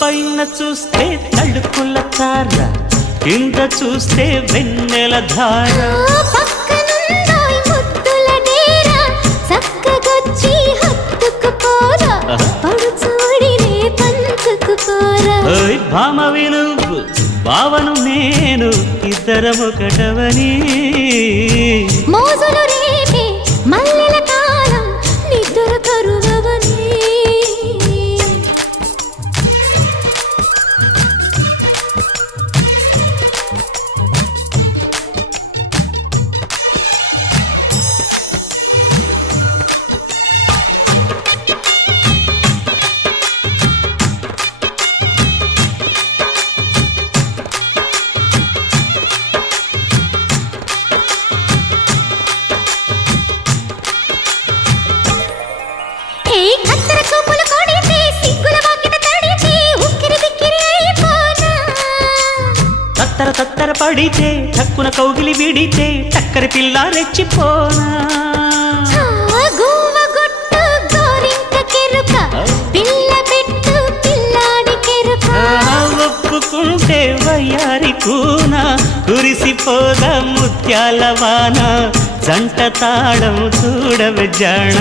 పైన చూస్తే తడుకుల తార, కింద చూస్తే వెన్నెల ధార. పక్కనుందోయ్ ముద్దుల డేరా, చక్కగొచ్చి హత్తుకుపోరా, పడుచూడినే పంచుకుపోరా. భామ విలువు భావను నేను, ఇద్దరమొకటవని. మోజులు రేపే మల్లెల కాలం, నిద్ర కరువవని. తత్తర తత్తర పడితే టక్కున కౌగిలి విడితే టక్కరి పిల్ల రెచ్చిపోనా. ఒప్పుకుంటే వయ్యారి కూన, కురిసిపోదా ముత్యాల వాన, జంట తాళం చూడవే జాణ.